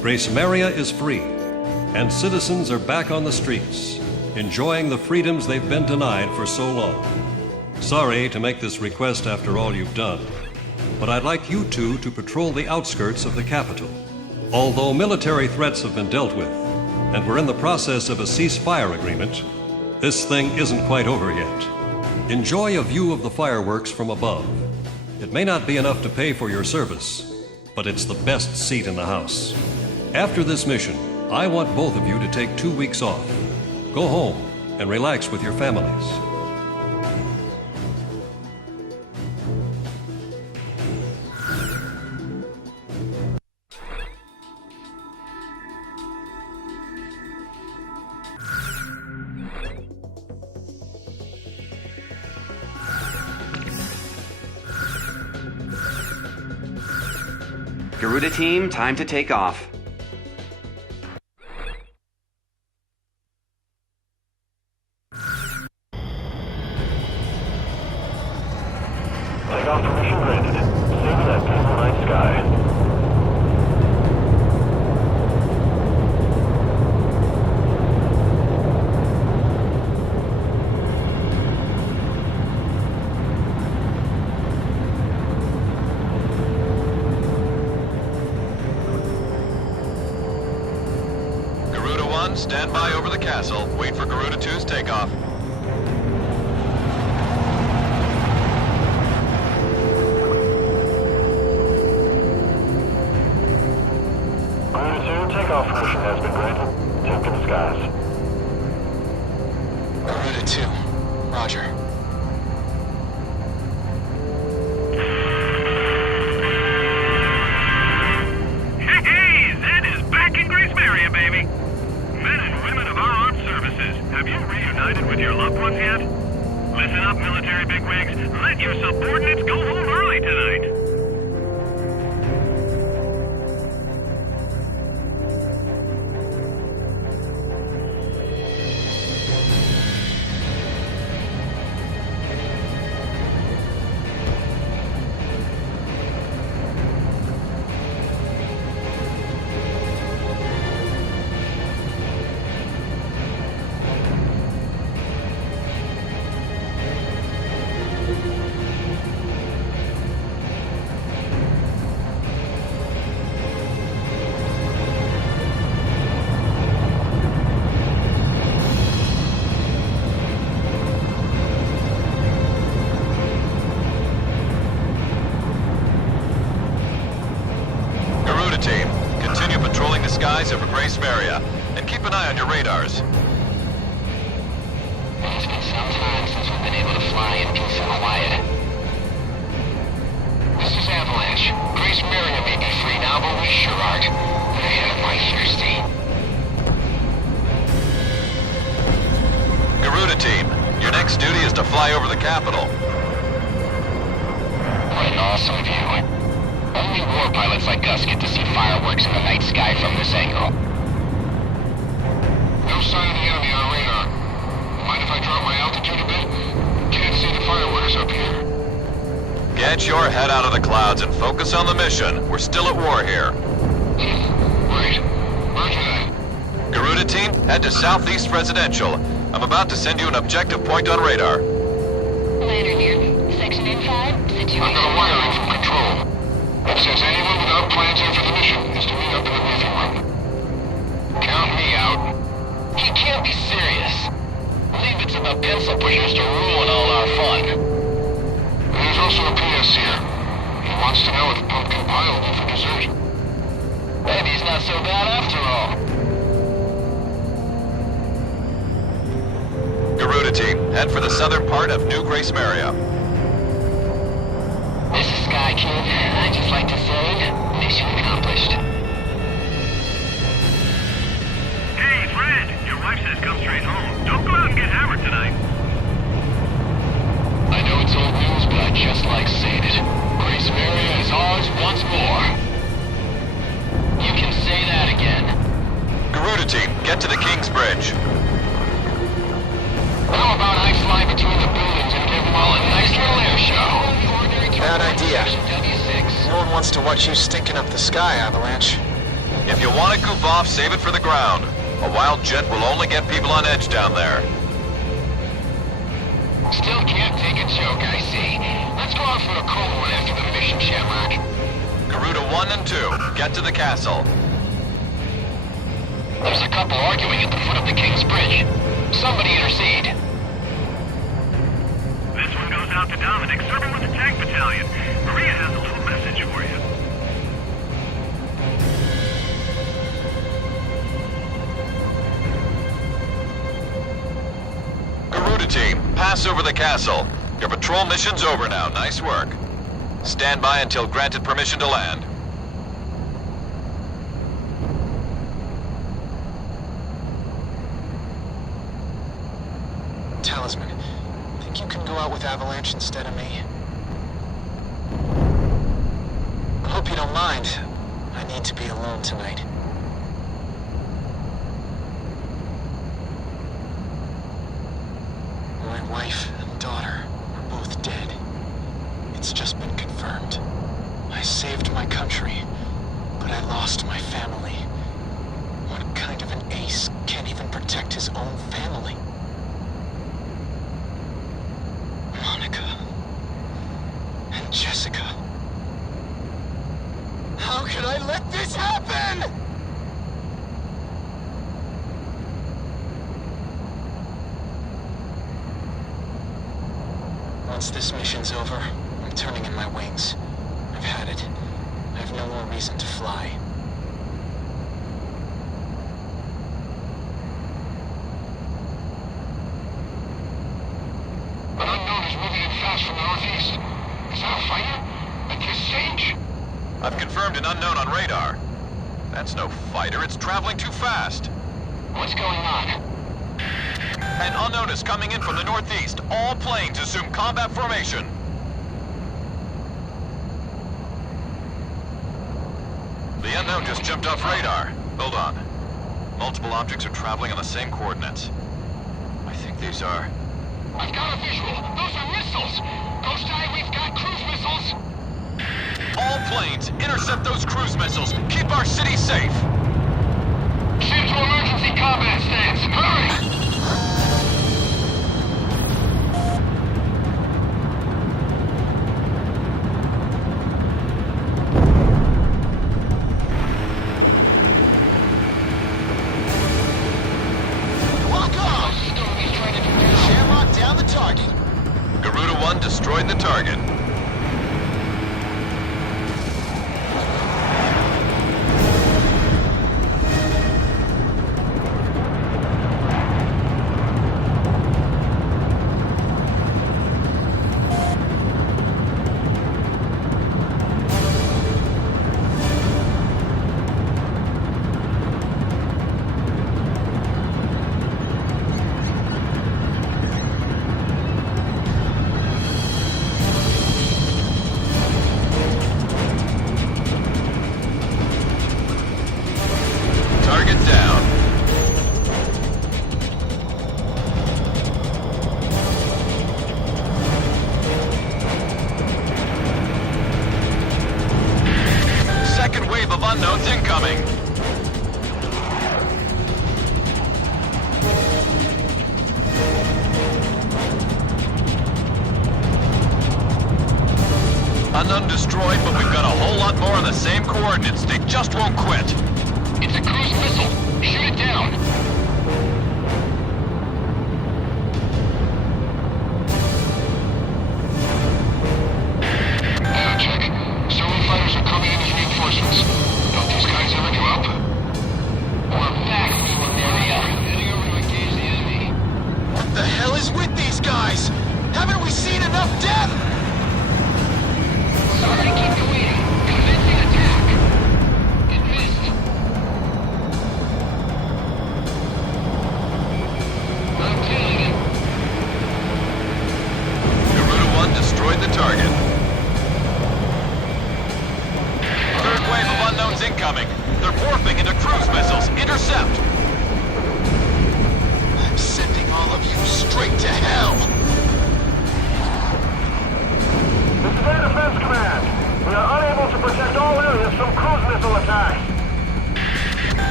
Gracemeria is free, and citizens are back on the streets, enjoying the freedoms they've been denied for so long. Sorry to make this request after all you've done, but I'd like you two to patrol the outskirts of the capital. Although military threats have been dealt with, and we're in the process of a ceasefire agreement, this thing isn't quite over yet. Enjoy a view of the fireworks from above. It may not be enough to pay for your service, but it's the best seat in the house. After this mission, I want both of you to take 2 weeks off. Go home and relax with your families. Garuda team, time to take off. Takeoff permission granted. Saving that beautiful night sky. Garuda 1, stand by over the castle. Wait for Garuda 2's takeoff. Garuda 2, takeoff permission has been granted. Take to the skies. Garuda 2. Roger. Hey, Zed is back in Gracemeria, baby! Men and women of our armed services, have you reunited with your loved ones yet? Listen up, military bigwigs. Let your subordinates go home early tonight. Team, continue patrolling the skies over Gracemeria, and keep an eye on your radars. It's been some time since we've been able to fly in peace and quiet. This is Avalanche. Gracemeria may be free now, but we sure aren't. Man, am I thirsty. Garuda Team, your next duty is to fly over the capital. What an awesome view. Only war pilots like us get to see fireworks in the night sky from this angle. No sign of the enemy on radar. Mind if I drop my altitude a bit? Can't see the fireworks up here. Get your head out of the clouds and focus on the mission. We're still at war here. Right. Roger that. Garuda Team, head to Southeast Residential. I'm about to send you an objective point on radar. Lander here. Section N5, situation. I've got a wiring from control. It says anyone without plans after the mission is to meet up in the briefing room. Count me out. He can't be serious. Leave it to the pencil pushers to ruin all our fun. There's also a PS here. He wants to know if pumpkin pie will be for dessert. Maybe he's not so bad after all. Garuda Team, head for the southern part of New Gracemeria. This is Sky Kid. I'd just like to say, mission accomplished. Hey, Fred! Your wife says come straight home. Don't go out and get hammered tonight. I know it's old news, but I just like saying it. Gracemeria is ours once more. You can say that again. Garuda Team, get to the King's Bridge. How about I fly between the buildings and give them all a nice little air show? Bad idea. W6. No one wants to watch you stinking up the sky, Avalanche. If you want to goof off, save it for the ground. A wild jet will only get people on edge down there. Still can't take a joke, I see. Let's go out for a cold one after the mission, Shamrock. Garuda 1 and 2, get to the castle. There's a couple arguing at the foot of the King's Bridge. Somebody intercede. This one goes out to Dominic, serving with the tank battalion. Maria has a little message for you. Garuda team, pass over the castle. Your patrol mission's over now. Nice work. Stand by until granted permission to land. Talisman, think you can go out with Avalanche instead of me? Hope you don't mind. I need to be alone tonight. My wife and daughter are both dead. It's just been confirmed. I saved my country, but I lost my family. What kind of an ace can't even protect his own family? Monica and Jessica. How could I let this happen? Once this mission's over, I'm turning in my wings. I've had it. I have no more reason to fly. An unknown is moving in fast from the northeast. Is that a fighter? At this stage? I've confirmed an unknown on radar. That's no fighter, it's traveling too fast. What's going on? An unknown is coming in from the northeast. All planes assume combat formation. The unknown just jumped off radar. Hold on. Multiple objects are traveling on the same coordinates. I think these are... I've got a visual. Those are missiles. Ghost Eye, we've got cruise missiles. All planes, intercept those cruise missiles. Keep our city safe. Shift to emergency combat stance. Hurry! Garuda 1 destroyed the target. Target down. Second wave of unknowns incoming. Unknown destroyed, but we've got a whole lot more on the same coordinates. They just won't quit. It's a cruise missile. Shoot it down. Check. Several fighters are coming in as reinforcements. Don't these guys ever give up? We're back to Gracemeria. Heading over to engage the enemy. What the hell is with these guys? Haven't we seen enough death? Sorry to keep you waiting. Commencing attack. It missed.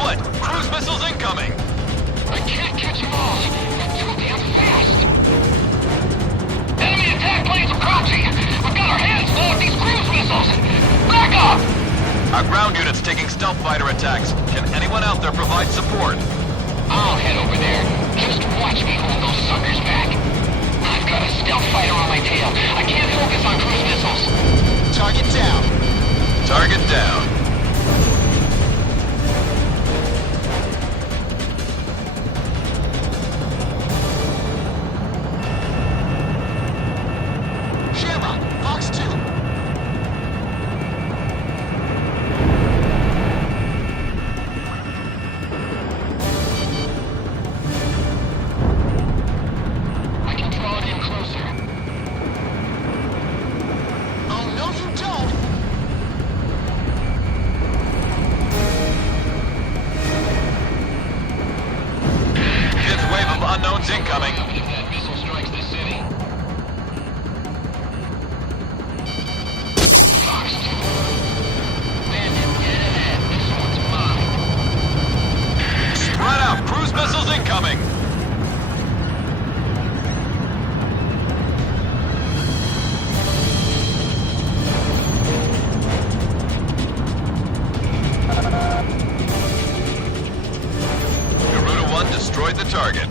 split! Cruise missiles incoming! I can't catch them all. They're too damn fast. Enemy attack planes approaching. We've got our hands full with these cruise missiles. Back up! Our ground unit's taking stealth fighter attacks. Can anyone out there provide support? I'll head over there. Just watch me hold those suckers back. I've got a stealth fighter on my tail. I can't focus on cruise missiles. Target down. Target down. Shamrock, Fox 2. I can draw it in closer. Oh, no you don't! Fifth wave of unknowns incoming. If that missile strikes the city. Fox 2. Bandit dead ahead. This one's mine. Spread out! Cruise missiles incoming! Garuda 1 destroyed the target.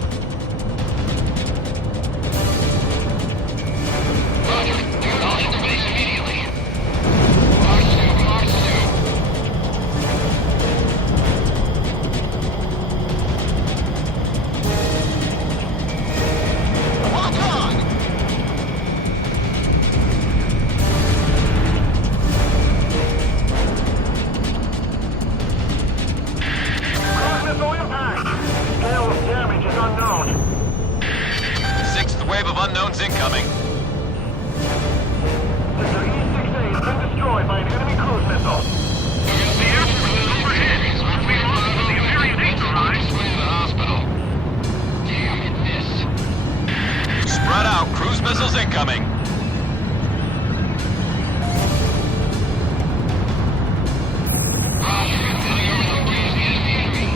Roger. You're on into base immediately. Fox 2, Fox 2. Lock on! Cruise missile impact! Scale of damage is unknown. Sixth wave of unknowns incoming. Sector E6A has been destroyed by an enemy cruise missile. The Air Force is overhead. We lost when the Imperial Eight arrived. This way to the hospital. Damn, it missed. Spread out! Cruise missiles incoming! Roger. Familiar with the Gracemeria.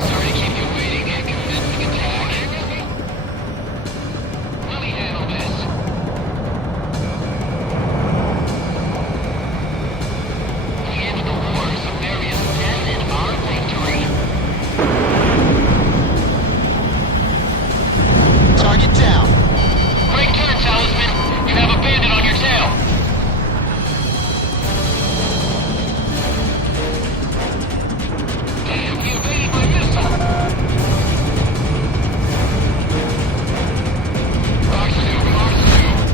Sorry to keep you waiting. Convincing attack. Let me handle this. We ended the wars of various death and our victory. Target down. Great turn, Talisman. You have a bandit on your tail. Damn, he evaded my missile. Fox 2, Fox 2.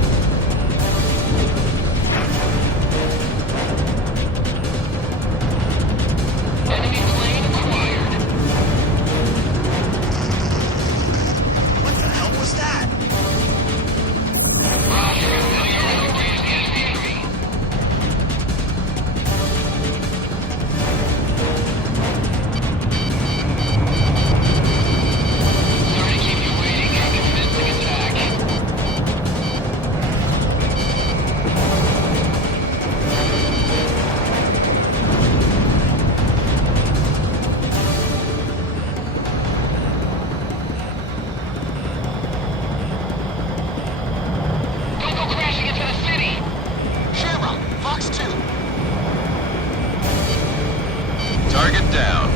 Enemy plane acquired. What the hell was that? Roger, familiar with the Gracemeria. Sorry to keep you waiting. Convincing attack. Don't go crashing into the city! Shamrock, Fox 2. Target down.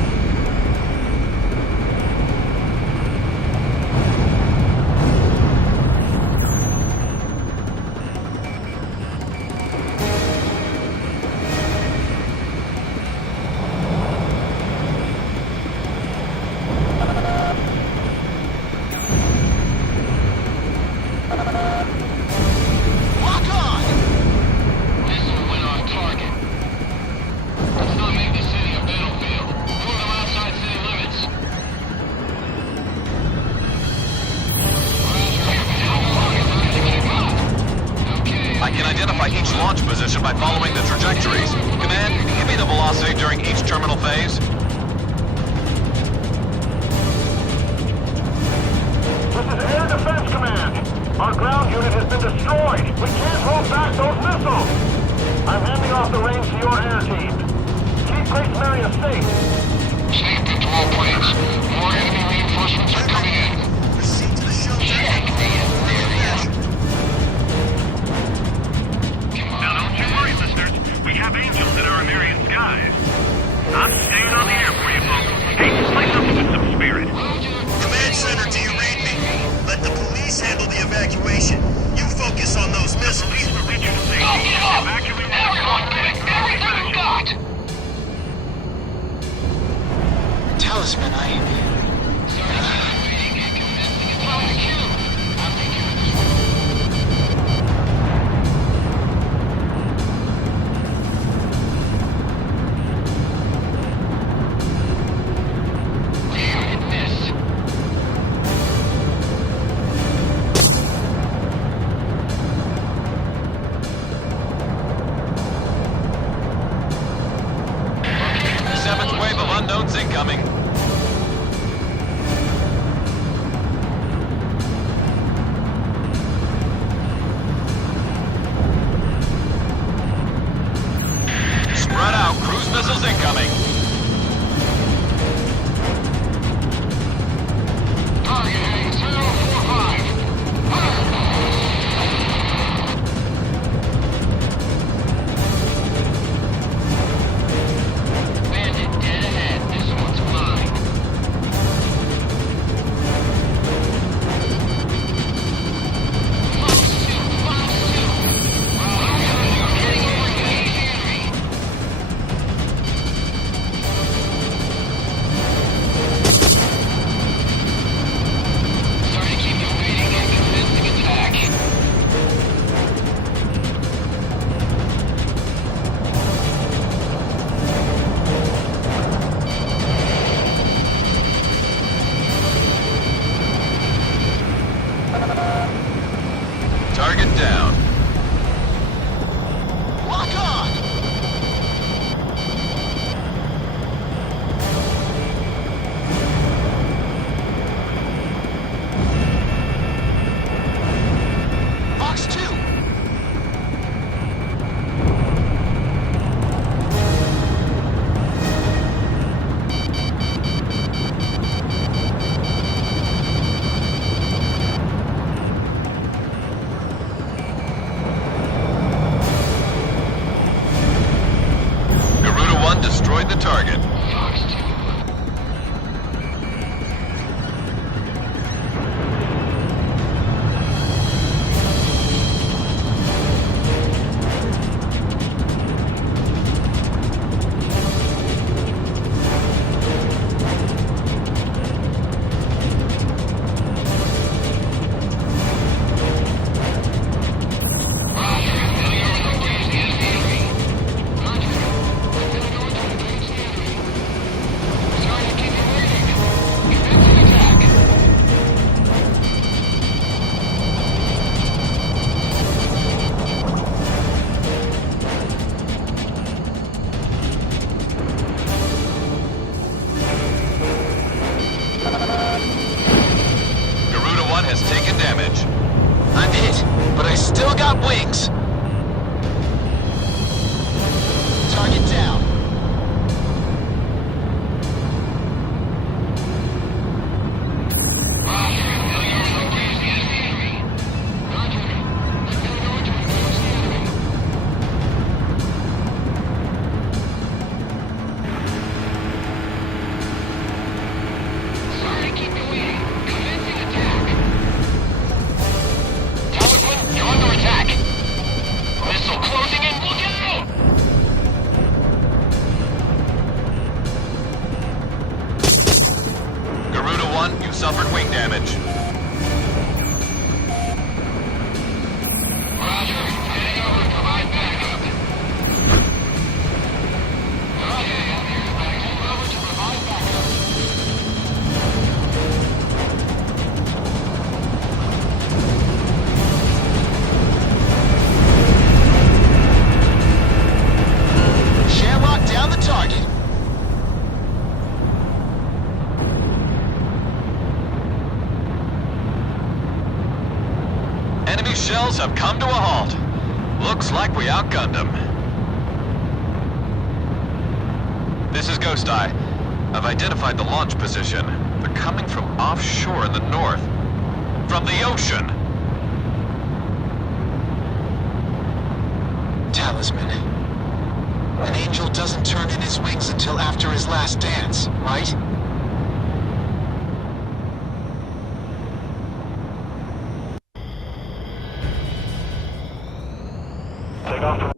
Lock on! Missile went on target. Let's not make the city a battlefield. Move them outside city limits. Roger. How long is this gonna keep up? Okay. I can identify each launch position by following the trajectories. Command, give me the velocity during each terminal phase. This is Air Defense Command. Our ground unit has been destroyed. We can't hold back those missiles. I'm handing off the reins to your air team. Keep Gracemeria safe. Safe to all planes. More enemy reinforcements are coming in. Proceed to the shelter. Now don't you worry, listeners. We have angels in our American skies. I'm staying on the air for you folks. Hey, play something with some spirit. Command Center, do you read me? Let the police handle the evacuation. You focus on those missiles. Police will lead you to safety. Go get up! Evacuate Everyone, get everything you got! Talisman, Seventh wave of unknowns incoming. Spread out. Cruise missiles incoming. Target heading 045. Bandit dead ahead. This one's mine. Sorry to keep you waiting. Convincing attack. Target down. lock on! Fox 2! Garuda 1 destroyed the target. Fox 2. Sorry to keep you waiting. Convincing attack. Garuda 1 has taken damage. I'm hit, but I still got wings! Target down. Sorry to keep you waiting. Convincing attack. Talisman, you're under attack. Missile closing in. Look out! Garuda 1, you suffered wing damage. Roger. Heading over to provide backup. Roger. Heading over to provide backup. Shamrock down the target. Enemy shells have come to a halt. Looks like we outgunned them. This is Ghost Eye. I've identified the launch position. They're coming from offshore in the north. From the ocean! Talisman. An angel doesn't turn in his wings until after his last dance, right? Take off to...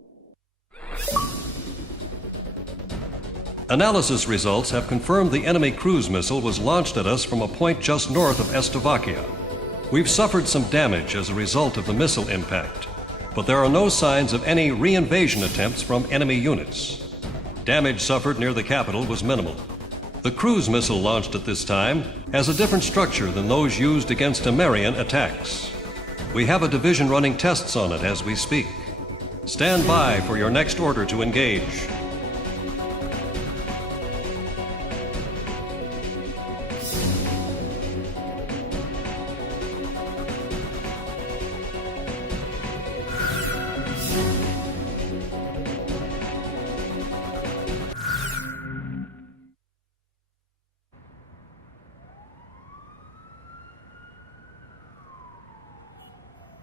Analysis results have confirmed the enemy cruise missile was launched at us from a point just north of Slovakia. We've suffered some damage as a result of the missile impact, but there are no signs of any re-invasion attempts from enemy units. Damage suffered near the capital was minimal. The cruise missile launched at this time has a different structure than those used against Amarian attacks. We have a division running tests on it as we speak. Stand by for your next order to engage.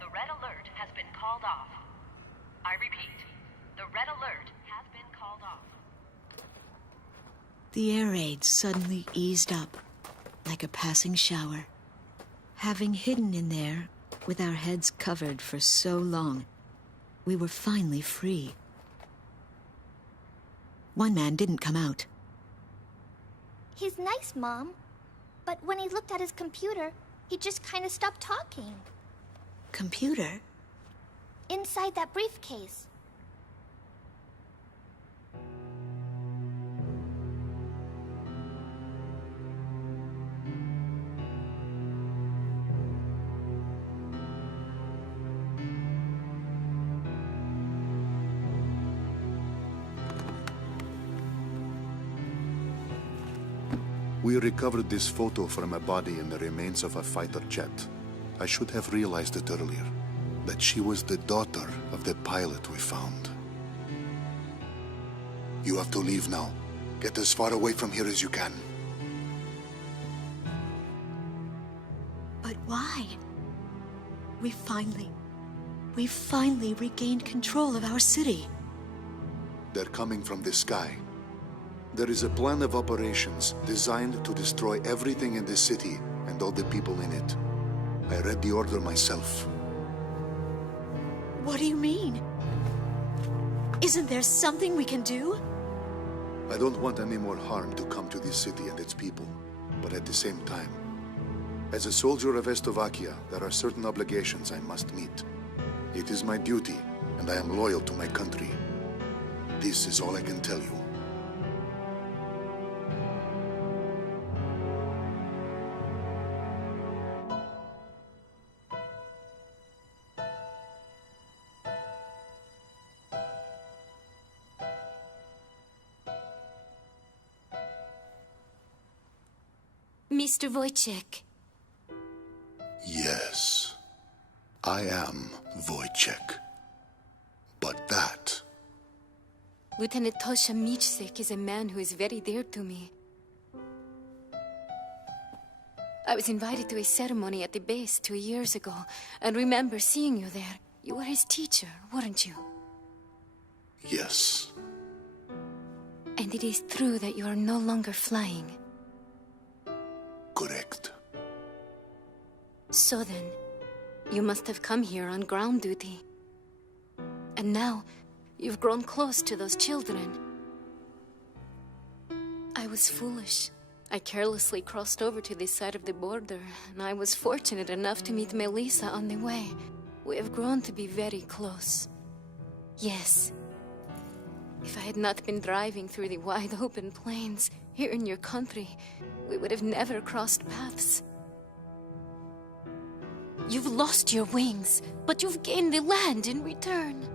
The red alert has been called off. I repeat, the red alert has been called off. The air raid suddenly eased up, like a passing shower. Having hidden in there, with our heads covered for so long, we were finally free. One man didn't come out. He's nice, Mom. But when he looked at his computer, he just kind of stopped talking. Computer? Inside that briefcase. We recovered this photo from a body in the remains of a fighter jet. I should have realized it earlier, that she was the daughter of the pilot we found. You have to leave now. Get as far away from here as you can. But why? We finally regained control of our city. They're coming from the sky. There is a plan of operations designed to destroy everything in the city and all the people in it. I read the order myself. What do you mean? Isn't there something we can do? I don't want any more harm to come to this city and its people, but at the same time, as a soldier of Slovakia, there are certain obligations I must meet. It is my duty, and I am loyal to my country. This is all I can tell you. Mr. Wojciech. Yes, I am Wojciech. But that... Lieutenant Tosha Michsek is a man who is very dear to me. I was invited to a ceremony at the base 2 years ago, and remember seeing you there. You were his teacher, weren't you? Yes. And it is true that you are no longer flying. Correct. So then, you must have come here on ground duty. And now, you've grown close to those children. I was foolish. I carelessly crossed over to this side of the border, and I was fortunate enough to meet Melissa on the way. We have grown to be very close. Yes. If I had not been driving through the wide open plains here in your country, we would have never crossed paths. You've lost your wings, but you've gained the land in return.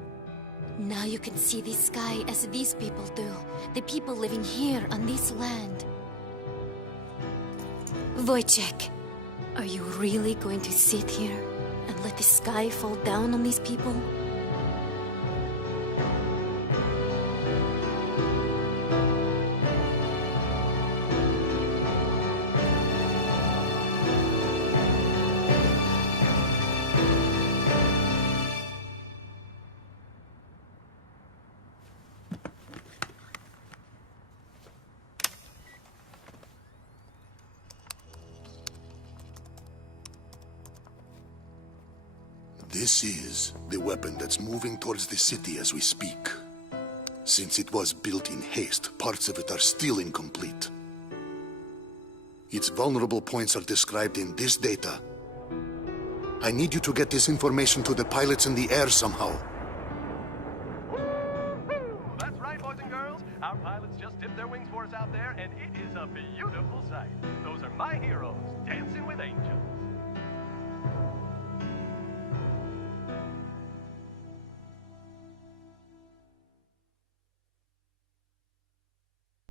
Now you can see the sky as these people do, the people living here on this land. Wojciech, are you really going to sit here and let the sky fall down on these people? This is the weapon that's moving towards the city as we speak. Since it was built in haste, parts of it are still incomplete. Its vulnerable points are described in this data. I need you to get this information to the pilots in the air somehow. That's right, boys and girls. Our pilots just dipped their wings for us out there, and it is a beautiful sight. Those are my heroes, dancing with angels.